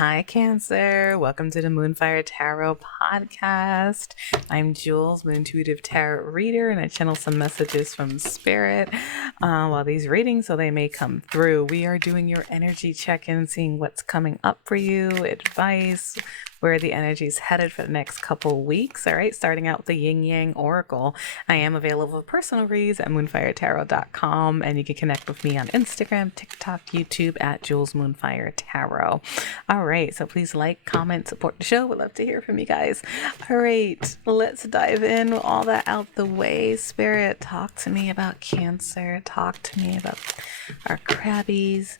Hi, Cancer. Welcome to the Moonfire Tarot podcast. I'm Jules, an intuitive tarot reader, and I channel some messages from Spirit while these readings, so they may come through. We are doing your energy check-in, seeing what's coming up for you, advice, where the energy is headed for the next couple weeks. All right, starting out with the Yin Yang Oracle. I am available for personal reads at moonfiretarot.com, and you can connect with me on Instagram, TikTok, YouTube at Jules Moonfire Tarot. All right, so please like, comment, support the show. We'd love to hear from you guys. All right, let's dive in. All that out the way. Spirit, talk to me about Cancer. Talk to me about our crabbies,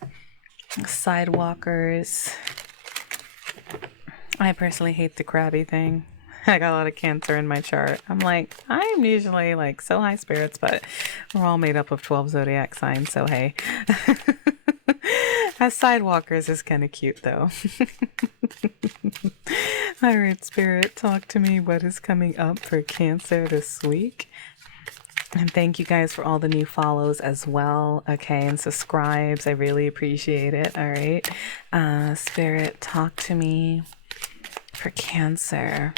sidewalkers. I personally hate the crabby thing. I got a lot of Cancer in my chart. I'm usually so high spirits, but we're all made up of 12 zodiac signs, so hey. As sidewalkers is kind of cute though. All right, Spirit, talk to me. What is coming up for Cancer this week? And thank you guys for all the new follows as well. Okay, and subscribes. I really appreciate it. All right. Spirit, talk to me for Cancer.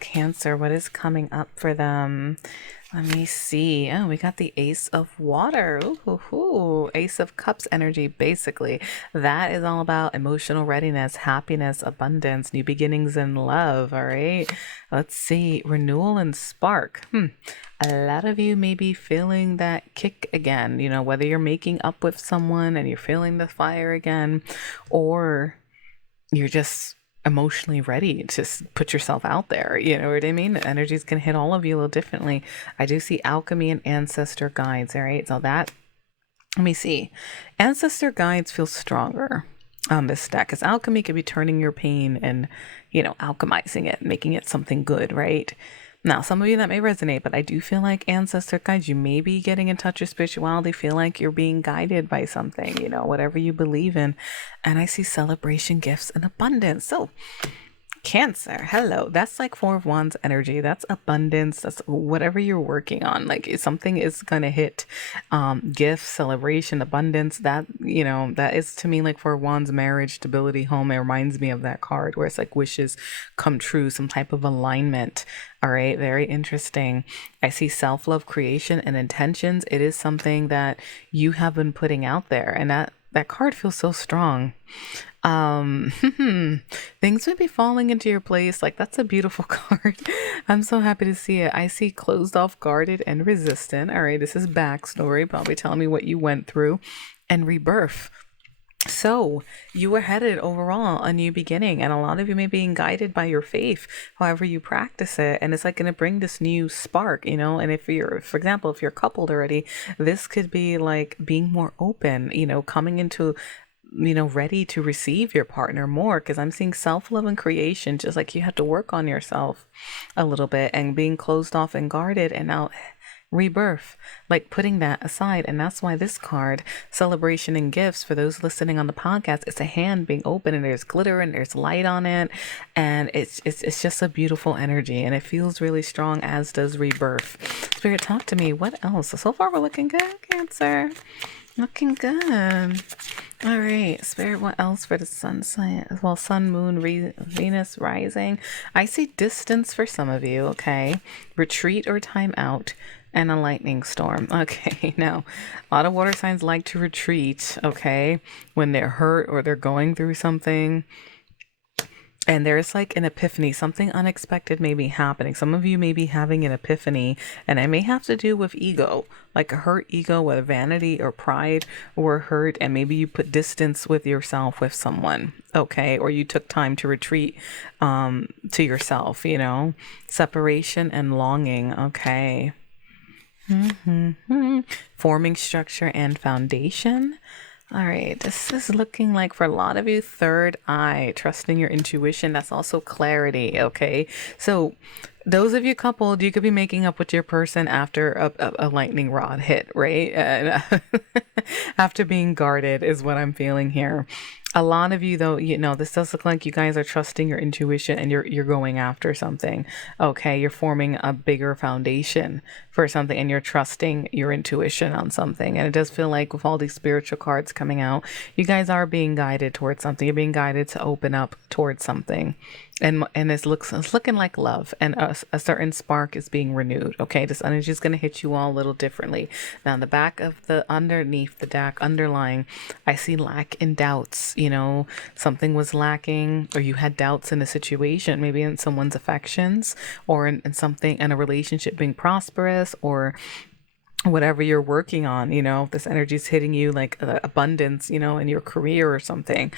Cancer, what is coming up for them? Let me see. Oh, we got the Ace of Water. Ooh, Ace of Cups energy, basically. That is all about emotional readiness, happiness, abundance, new beginnings in love, all right? Let's see. Renewal and spark. A lot of you may be feeling that kick again, whether you're making up with someone and you're feeling the fire again, or you're just emotionally ready to put yourself out there. You know what I mean? The energies can hit all of you a little differently. I do see alchemy and ancestor guides. All right. So that, let me see. Ancestor guides feel stronger on this deck, because alchemy could be turning your pain and, alchemizing it, making it something good, right? Now, some of you that may resonate, but I do feel like ancestor guides, you may be getting in touch with spirituality, feel like you're being guided by something, whatever you believe in. And I see celebration, gifts, and abundance. So Cancer, hello. That's like Four of Wands energy. That's abundance. That's whatever you're working on. Like something is going to hit gifts, celebration, abundance. That, that is to me like Four of Wands, marriage, stability, home. It reminds me of that card where it's like wishes come true, some type of alignment. All right. Very interesting. I see self-love, creation, and intentions. It is something that you have been putting out there, and that card feels so strong. Things would be falling into your place. Like, that's a beautiful card. I'm so happy to see it. I see closed off, guarded, and resistant. All right, this is backstory, probably telling me what you went through, and rebirth. So you were headed overall a new beginning, and a lot of you may be being guided by your faith, however you practice it. And it's like going to bring this new spark, and if you're, for example, if you're coupled already, this could be like being more open, coming into, ready to receive your partner more, because I'm seeing self-love and creation, just like you have to work on yourself a little bit, and being closed off and guarded, and now rebirth, like putting that aside. And that's why this card, celebration and gifts, for those listening on the podcast, it's a hand being open, and there's glitter and there's light on it, and it's just a beautiful energy, and it feels really strong, as does rebirth. Spirit, talk to me. What else? So far we're looking good, Cancer. Looking good. All right, Spirit, what else for the sun sign? Well, sun, moon, Venus rising. I see distance for some of you, okay? Retreat or time out, and a lightning storm. Okay, now, a lot of water signs like to retreat, okay? When they're hurt or they're going through something. And there's like an epiphany, something unexpected may be happening. Some of you may be having an epiphany, and it may have to do with ego, like a hurt ego, whether vanity or pride were hurt, and maybe you put distance with yourself with someone, okay? Or you took time to retreat to yourself, separation and longing, okay? Forming structure and foundation. All right, this is looking like for a lot of you, third eye, trusting your intuition. That's also clarity, okay? So those of you coupled, you could be making up with your person after a lightning rod hit, right? After being guarded is what I'm feeling here. A lot of you, though, this does look like you guys are trusting your intuition, and you're going after something. Okay, you're forming a bigger foundation for something, and you're trusting your intuition on something. And it does feel like with all these spiritual cards coming out, you guys are being guided towards something. You're being guided to open up towards something. And it's looking like love, and a certain spark is being renewed. Okay, this energy is going to hit you all a little differently. Now, in the back of the underneath the deck, underlying, I see lack and doubts. You know, something was lacking, or you had doubts in a situation, maybe in someone's affections, or in something in a relationship being prosperous, or whatever you're working on. You know, this energy is hitting you like abundance, you know, in your career or something.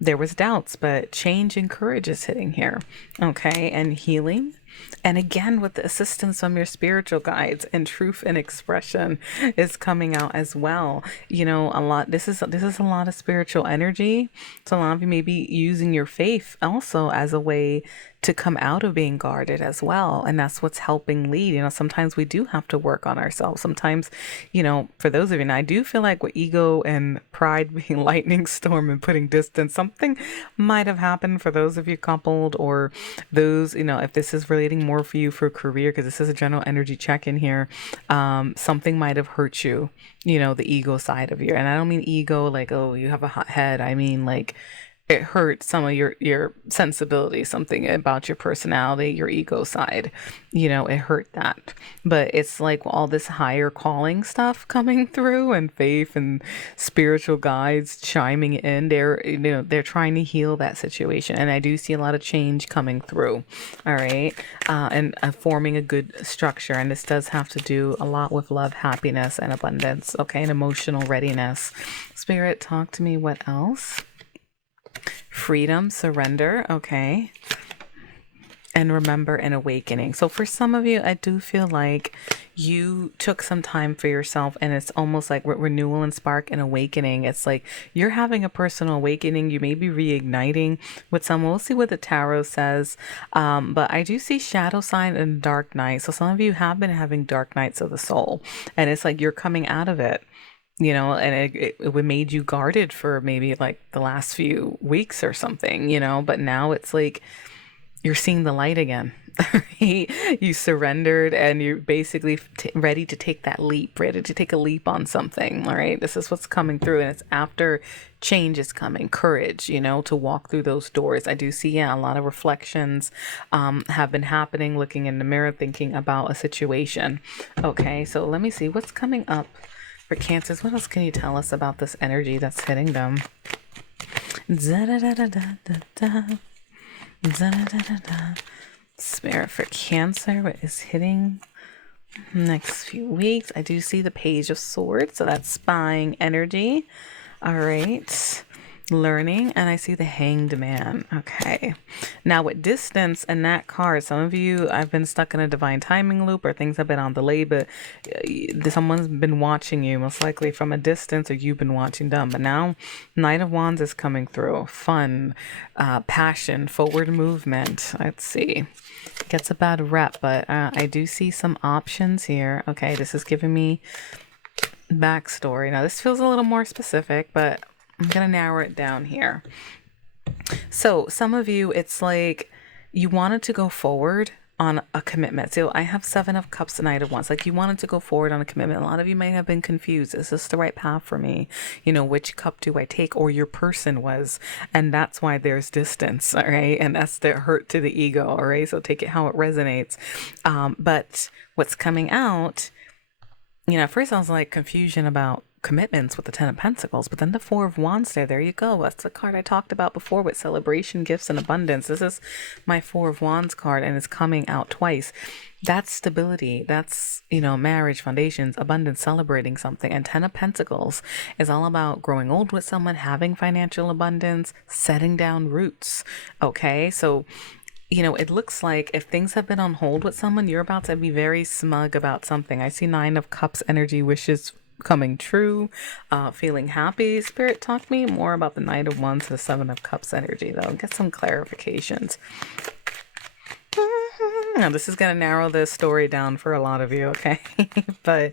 There was doubts, but change and courage is hitting here. Okay, and healing. And again, with the assistance from your spiritual guides, and truth and expression is coming out as well. You know, a lot, this is a lot of spiritual energy. So a lot of you may be using your faith also as a way to come out of being guarded as well. And that's what's helping lead. You know, sometimes we do have to work on ourselves. Sometimes, you know, for those of you, and I do feel like with ego and pride being lightning storm and putting distance, something might have happened for those of you coupled, or those, you know, if this is relating more for you for career, because this is a general energy check in here, something might have hurt you, you know, the ego side of you. And I don't mean ego like, oh, you have a hot head. I mean like, it hurt some of your sensibility, something about your personality, your ego side, you know, it hurt that. But it's like all this higher calling stuff coming through, and faith and spiritual guides chiming in. They're trying to heal that situation. And I do see a lot of change coming through. All right. And forming a good structure. And this does have to do a lot with love, happiness, and abundance. Okay. And emotional readiness. Spirit, talk to me. What else? Freedom, surrender, okay. And remember, an awakening. So for some of you, I do feel like you took some time for yourself, and it's almost like renewal and spark and awakening. It's like you're having a personal awakening. You may be reigniting with someone. We'll see what the tarot says. But I do see shadow sign and dark night. So some of you have been having dark nights of the soul, and it's like you're coming out of it. You know, and it made you guarded for maybe like the last few weeks or something, you know, but now it's like you're seeing the light again. You surrendered, and you're basically ready to take that leap, ready to take a leap on something. All right. This is what's coming through. And it's after change is coming, courage, you know, to walk through those doors. I do see, yeah, a lot of reflections have been happening, looking in the mirror, thinking about a situation. Okay. So let me see what's coming up for Cancers. What else can you tell us about this energy that's hitting them? Spirit for Cancer, what is hitting next few weeks? I do see the Page of Swords, so that's spying energy. All right. Learning, and I see the Hanged Man. Okay. Now with distance and that card, some of you, I've been stuck in a divine timing loop, or things have been on delay, but someone's been watching you, most likely from a distance, or you've been watching them. But now Knight of Wands is coming through. Fun, passion, forward movement. Let's see. Gets a bad rep, but I do see some options here. Okay, this is giving me backstory. Now this feels a little more specific, but I'm going to narrow it down here. So some of you, it's like you wanted to go forward on a commitment. So I have 7 of Cups and Knight of Wands. Like you wanted to go forward on a commitment. A lot of you may have been confused. Is this the right path for me? You know, which cup do I take? Or your person was. And that's why there's distance. All right. And that's the hurt to the ego. All right. So take it how it resonates. But what's coming out, you know, at first I was like confusion about commitments with the 10 of Pentacles, but then the 4 of Wands there you go. That's the card I talked about before with celebration, gifts, and abundance. This is my 4 of Wands card, and it's coming out twice. That's stability. That's, you know, marriage, foundations, abundance, celebrating something. And 10 of Pentacles is all about growing old with someone, having financial abundance, setting down roots. Okay, so you know, it looks like if things have been on hold with someone, you're about to be very smug about something. I see 9 of Cups energy, wishes coming true, feeling happy. Spirit, talk to me more about the Knight of Wands, the 7 of Cups energy, though. Get some clarifications. Now, this is going to narrow this story down for a lot of you, okay? But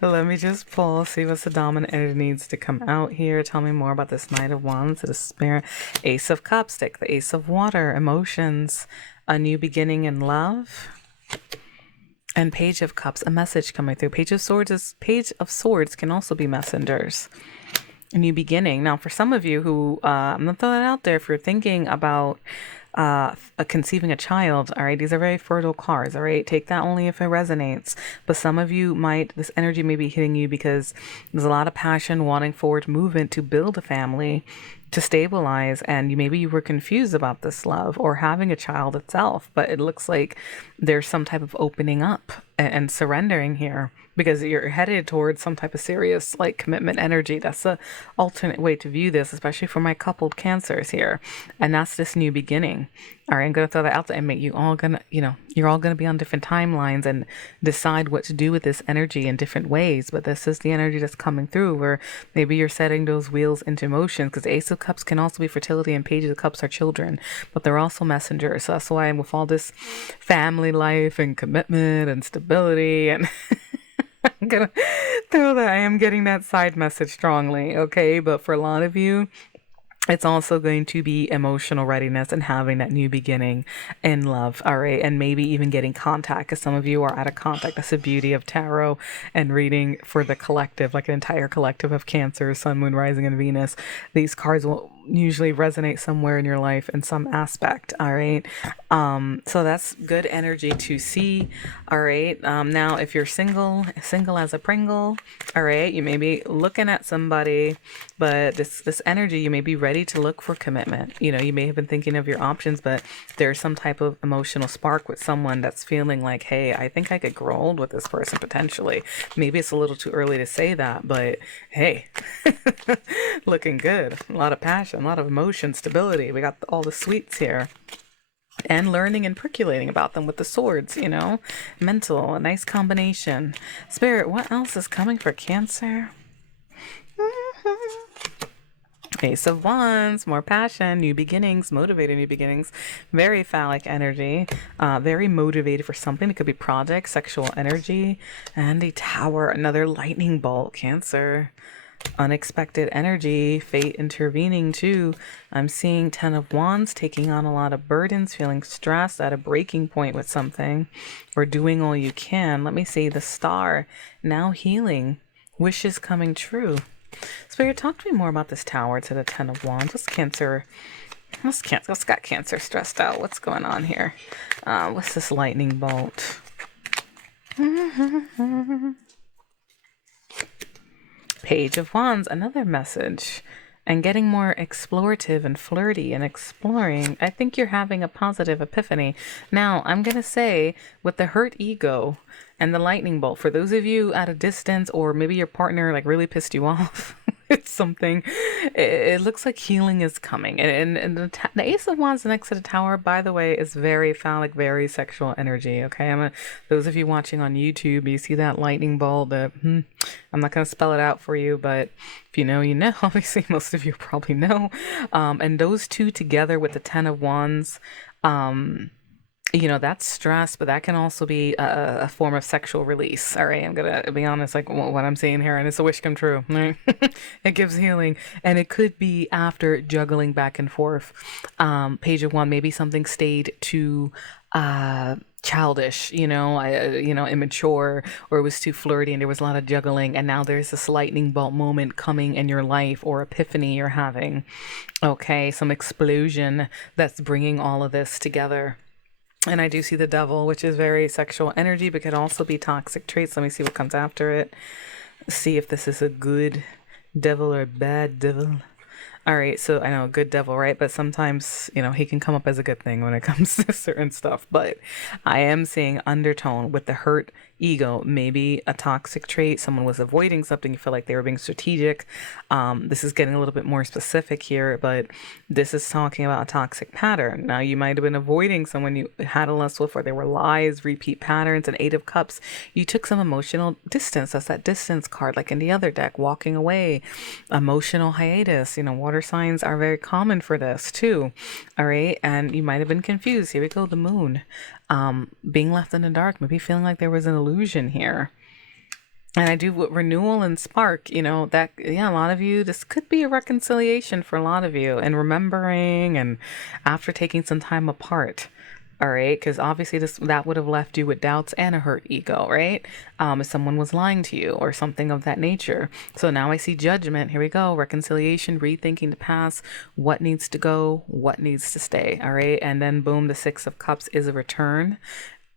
let me just pull, see what's the dominant energy needs to come out here. Tell me more about this Knight of Wands, the Spirit, Ace of Cups, stick the Ace of Water, emotions, a new beginning in love. And Page of Cups, a message coming through. Page of Swords can also be messengers. A new beginning. Now, for some of you who, I'm going to throw that out there, if you're thinking about conceiving a child, all right, these are very fertile cards, all right, take that only if it resonates. But some of you might, this energy may be hitting you because there's a lot of passion, wanting forward movement to build a family, to stabilize, and maybe you were confused about this love or having a child itself, but it looks like there's some type of opening up and surrendering here, because you're headed towards some type of serious like commitment energy. That's the alternate way to view this, especially for my coupled Cancers here. And that's this new beginning. All right, I'm going to throw that out there and make you all going to, you're all going to be on different timelines and decide what to do with this energy in different ways. But this is the energy that's coming through where maybe you're setting those wheels into motion, because Ace of Cups can also be fertility and Pages of Cups are children, but they're also messengers. So that's why I'm with all this family life and commitment and stability and I'm gonna throw that. I am getting that side message strongly, okay? But for a lot of you, it's also going to be emotional readiness and having that new beginning in love, all right? And maybe even getting contact, because some of you are out of contact. That's the beauty of tarot and reading for the collective, like an entire collective of Cancer, Sun, Moon, Rising, and Venus. These cards will usually resonate somewhere in your life in some aspect, all right? So that's good energy to see, all right? Now, if you're single as a Pringle, all right, you may be looking at somebody, but this energy, you may be ready to look for commitment. You may have been thinking of your options, but there's some type of emotional spark with someone that's feeling like, hey, I think I could grow old with this person potentially. Maybe it's a little too early to say that, but hey, looking good. A lot of passion, a lot of emotion, stability. We got all the sweets here. And learning and percolating about them with the swords, mental, a nice combination. Spirit, what else is coming for Cancer? Ace of Wands, more passion, new beginnings, motivated new beginnings, very phallic energy, very motivated for something. It could be project, sexual energy, and a Tower, another lightning bolt, Cancer. Unexpected energy, fate intervening too. I'm seeing 10 of Wands, taking on a lot of burdens, feeling stressed, at a breaking point with something, or doing all you can. Let me see, the Star, now healing, wishes coming true. Spirit, talk to me more about this Tower to the 10 of Wands. What's got Cancer stressed out? What's going on here? What's this lightning bolt? Page of Wands, another message. And getting more explorative and flirty and exploring. I think you're having a positive epiphany. Now, I'm going to say, with the hurt ego and the lightning bolt, for those of you at a distance, or maybe your partner like really pissed you off, it's something, it looks like healing is coming. And the Ace of Wands next to the Tower, by the way, is very phallic, very sexual energy, okay? Those of you watching on YouTube, you see that lightning bolt, I'm not going to spell it out for you, but if you know, you know. Obviously, most of you probably know. And those two together with the 10 of Wands, that's stress, but that can also be a form of sexual release. All right, I'm going to be honest, like what I'm seeing here, and it's a wish come true. Right? It gives healing, and it could be after juggling back and forth. Page of Wands, maybe something stayed too childish, immature, or it was too flirty and there was a lot of juggling, and now there's this lightning bolt moment coming in your life, or epiphany you're having. Okay, some explosion that's bringing all of this together. And I do see the Devil, which is very sexual energy, but could also be toxic traits. Let me see what comes after it. See if this is a good devil or a bad devil. All right, so I know good devil, right? But sometimes, he can come up as a good thing when it comes to certain stuff. But I am seeing undertone with the hurt ego, maybe a toxic trait. Someone was avoiding something. You feel like they were being strategic. This is getting a little bit more specific here, but this is talking about a toxic pattern. Now, you might have been avoiding someone you had a lust with, or there were lies, repeat patterns, and 8 of Cups. You took some emotional distance. That's that distance card, like in the other deck, walking away, emotional hiatus. Water signs are very common for this too. All right. And you might have been confused. Here we go. The Moon, being left in the dark, maybe feeling like there was an illusion here. And I do with renewal and spark, a lot of you, this could be a reconciliation for a lot of you, and remembering, and after taking some time apart. All right, because obviously that would have left you with doubts and a hurt ego, right? If someone was lying to you or something of that nature. So now I see judgment. Here we go. Reconciliation, rethinking the past, what needs to go, what needs to stay. All right, and then boom, the Six of Cups is a return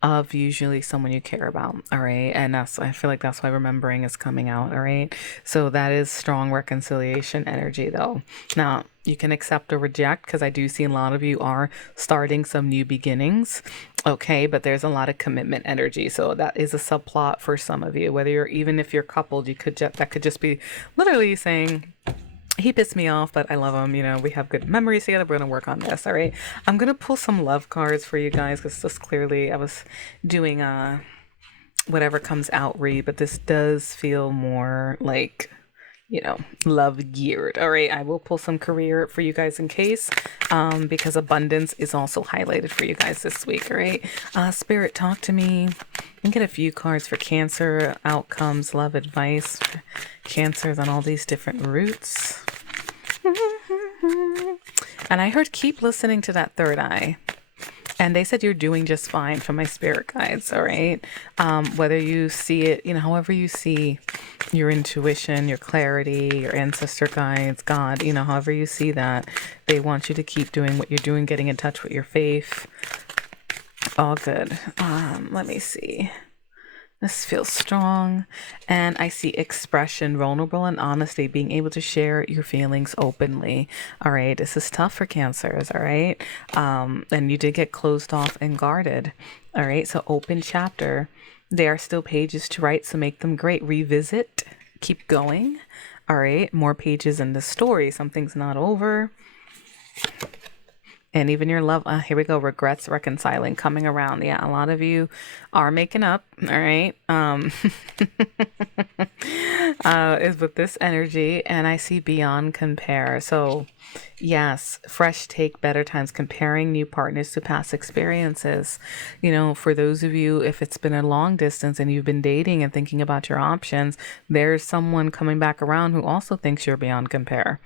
of usually someone you care about. All right, and I feel like that's why remembering is coming out. All right, so that is strong reconciliation energy though. Now you can accept or reject, because I do see a lot of you are starting some new beginnings. Okay, but there's a lot of commitment energy, so that is a subplot for some of you. Whether you're, even if you're coupled, that could just be literally saying, he pissed me off, but I love him. You know, we have good memories together. We're going to work on this. All right. I'm going to pull some love cards for you guys, because this clearly, I was doing whatever comes out read, but this does feel more like, you know, love geared. All right. I will pull some career for you guys in case, because abundance is also highlighted for you guys this week. All right. Spirit, talk to me. And get a few cards for Cancer, outcomes, love advice, for Cancers on all these different routes. And I heard keep listening to that third eye. And they said you're doing just fine from my spirit guides, all right? Whether you see it, you know, however you see your intuition, your clarity, your ancestor guides, God, you know, however you see that, they want you to keep doing what you're doing, getting in touch with your faith. All good. Let me see. This feels strong. And I see expression, vulnerable and honesty, being able to share your feelings openly. All right. This is tough for Cancers. All right. And you did get closed off and guarded. All right. So open chapter. There are still pages to write, so make them great. Revisit. Keep going. All right. More pages in the story. Something's not over. And even your love, here we go, regrets, reconciling, coming around. Yeah, a lot of you are making up, all right? Is with this energy, and I see beyond compare. So, yes, fresh take, better times, comparing new partners to past experiences. You know, for those of you, if it's been a long distance and you've been dating and thinking about your options, there's someone coming back around who also thinks you're beyond compare.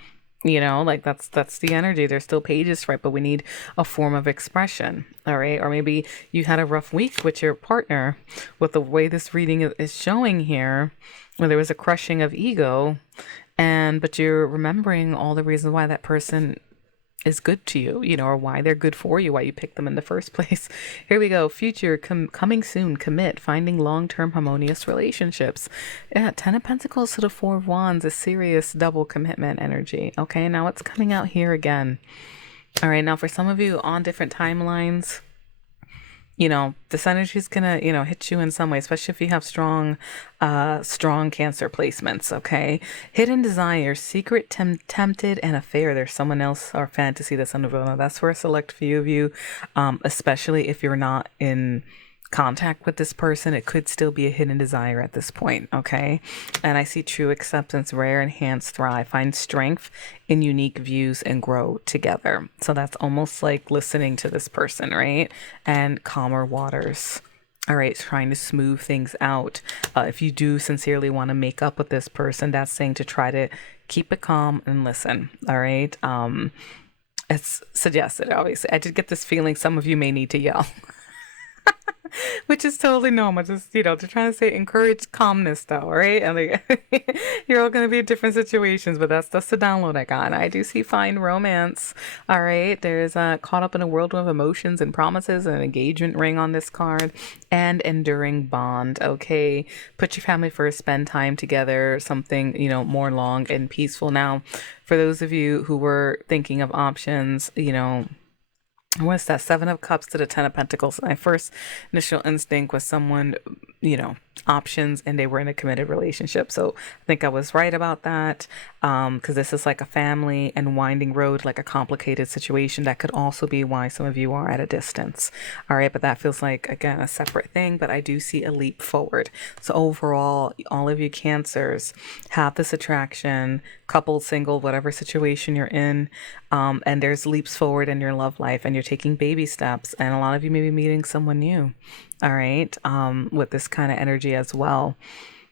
You know, like that's the energy. There's still pages, right? But we need a form of expression. All right. Or maybe you had a rough week with your partner, with the way this reading is showing here, where there was a crushing of ego, but you're remembering all the reasons why that person is good to you, you know, or why they're good for you, why you picked them in the first place. Here we go. Future, coming soon, commit, finding long-term harmonious relationships. Yeah, 10 of Pentacles to the 4 of Wands, a serious double commitment energy. Okay, now it's coming out here again. All right, now for some of you on different timelines, you know, this energy is gonna, you know, hit you in some way, especially if you have strong Cancer placements. Okay, hidden desire, secret, tempted, and affair. There's someone else or fantasy that's unrevealed. Now that's for a select few of you, especially if you're not in contact with this person. It could still be a hidden desire at this point. Okay, and I see true acceptance, rare, enhance, thrive, find strength in unique views and grow together. So that's almost like listening to this person, right? And calmer waters. All right, trying to smooth things out. If you do sincerely want to make up with this person, that's saying to try to keep it calm and listen. All right. It's suggested, obviously. I did get this feeling some of you may need to yell. Which is totally normal. Just, you know, they're trying to say encourage calmness though, right? And like, you're all going to be in different situations, but that's the download I got. And I do see fine romance. All right. There's caught up in a whirlwind of emotions and promises, and an engagement ring on this card, and enduring bond. Okay. Put your family first, spend time together, something, you know, more long and peaceful. Now, for those of you who were thinking of options, you know, what's that? 7 of Cups to the 10 of Pentacles. My first initial instinct was someone, you know, options, and they were in a committed relationship. So I think I was right about that, because this is like a family and winding road, like a complicated situation. That could also be why some of you are at a distance. All right, but that feels like, again, a separate thing, but I do see a leap forward. So overall, all of you Cancers have this attraction, coupled, single, whatever situation you're in, and there's leaps forward in your love life, and you're taking baby steps, and a lot of you may be meeting someone new. All right, with this kind of energy as well.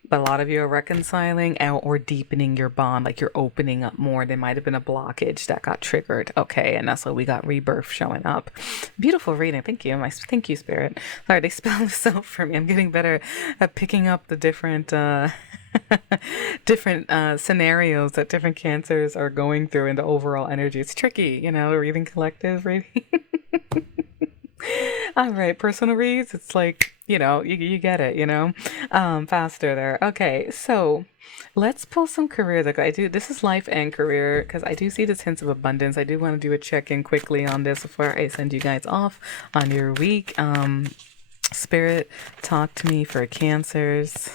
but a lot of you are reconciling or deepening your bond, like you're opening up more. There might have been a blockage that got triggered. Okay, and that's why we got rebirth showing up. Beautiful reading. Thank you. Thank you, Spirit. Sorry, they spelled this out for me. I'm getting better at picking up the different different scenarios that different cancers are going through in the overall energy. It's tricky, reading collective reading. All right, personal reads, it's like, you get it, faster there. Okay, so let's pull some career. This is life and career, because I do see this hints of abundance. I do want to do a check-in quickly on this before I send you guys off on your week. Spirit, talk to me for Cancers,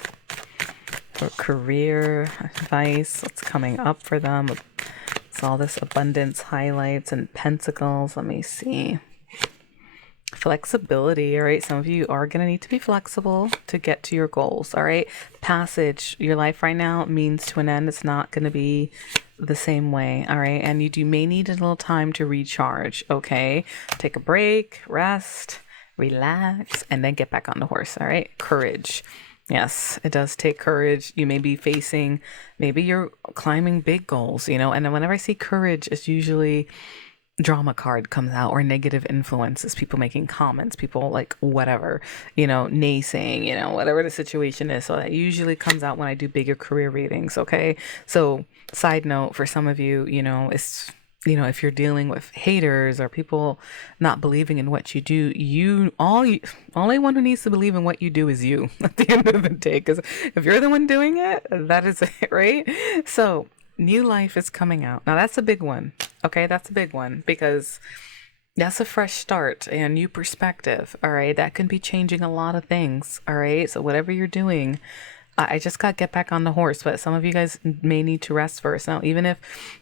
for career advice. What's coming up for them? It's all this abundance highlights and pentacles. Let me see. Flexibility. All right, some of you are going to need to be flexible to get to your goals. All right, passage. Your life right now means to an end. It's not going to be the same way. All right, and you may need a little time to recharge. Okay, take a break, rest, relax, and then get back on the horse. All right, courage. Yes, it does take courage. You may be facing, maybe you're climbing big goals, and then whenever I see courage, it's usually drama card comes out, or negative influences, people making comments, people like whatever, naysaying, whatever the situation is. So that usually comes out when I do bigger career readings. Okay, so side note for some of you, it's, if you're dealing with haters or people not believing in what you do, only one who needs to believe in what you do is you at the end of the day, because if you're the one doing it, that is it, right? So new life is coming out. Now that's a big one. Okay, that's a big one, because that's a fresh start and a new perspective. All right, that can be changing a lot of things. All right, so whatever you're doing, I just got to get back on the horse. But some of you guys may need to rest first. Now, even if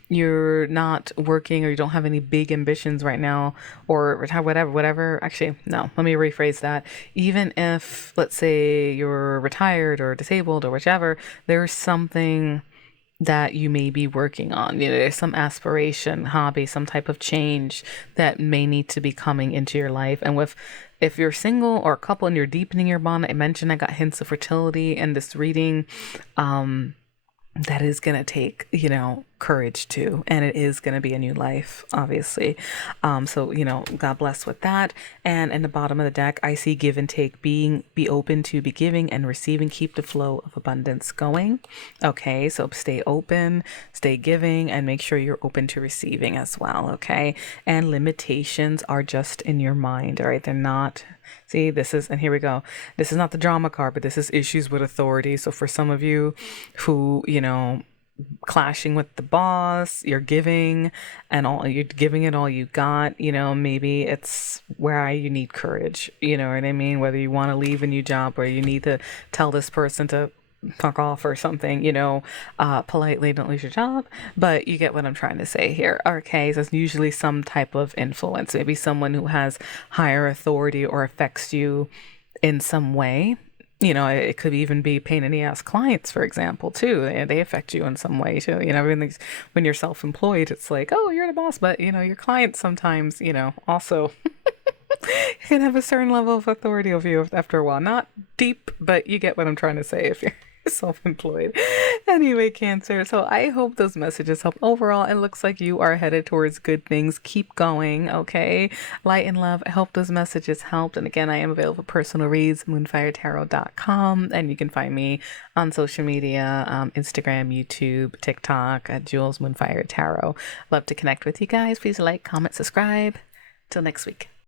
you're not working or you don't have any big ambitions right now, or retire, whatever. Actually, no, let me rephrase that. Even if, let's say, you're retired or disabled or whichever, there's something that you may be working on. There's some aspiration, hobby, some type of change that may need to be coming into your life. And if you're single or a couple and you're deepening your bond, I mentioned I got hints of fertility in this reading. That is going to take, courage too. And it is going to be a new life, obviously. So, God bless with that. And in the bottom of the deck, I see give and take, be open to be giving and receiving. Keep the flow of abundance going. Okay. So stay open, stay giving, and make sure you're open to receiving as well. Okay. And limitations are just in your mind. All right. They're not. See, and here we go. This is not the drama card, but this is issues with authority. So for some of you who, clashing with the boss, you're giving it all you got, maybe it's where you need courage, you know what I mean? Whether you want to leave a new job or you need to tell this person to fuck off or something, politely, don't lose your job, but you get what I'm trying to say here. Okay, so it's usually some type of influence, maybe someone who has higher authority or affects you in some way. It could even be pain in the ass clients, for example, too. They affect you in some way too. Everything's, when you're self-employed, it's like, oh, you're the boss, but your clients sometimes, also can have a certain level of authority over you after a while. Not deep, but you get what I'm trying to say if you're self-employed. Anyway, Cancer, so I hope those messages help. Overall, it looks like you are headed towards good things. Keep going, okay? Light and love. I hope those messages helped. And again, I am available for personal reads, moonfiretarot.com, and you can find me on social media, Instagram, YouTube, TikTok, at Jules Moonfire Tarot. Love to connect with you guys. Please like, comment, subscribe. Till next week.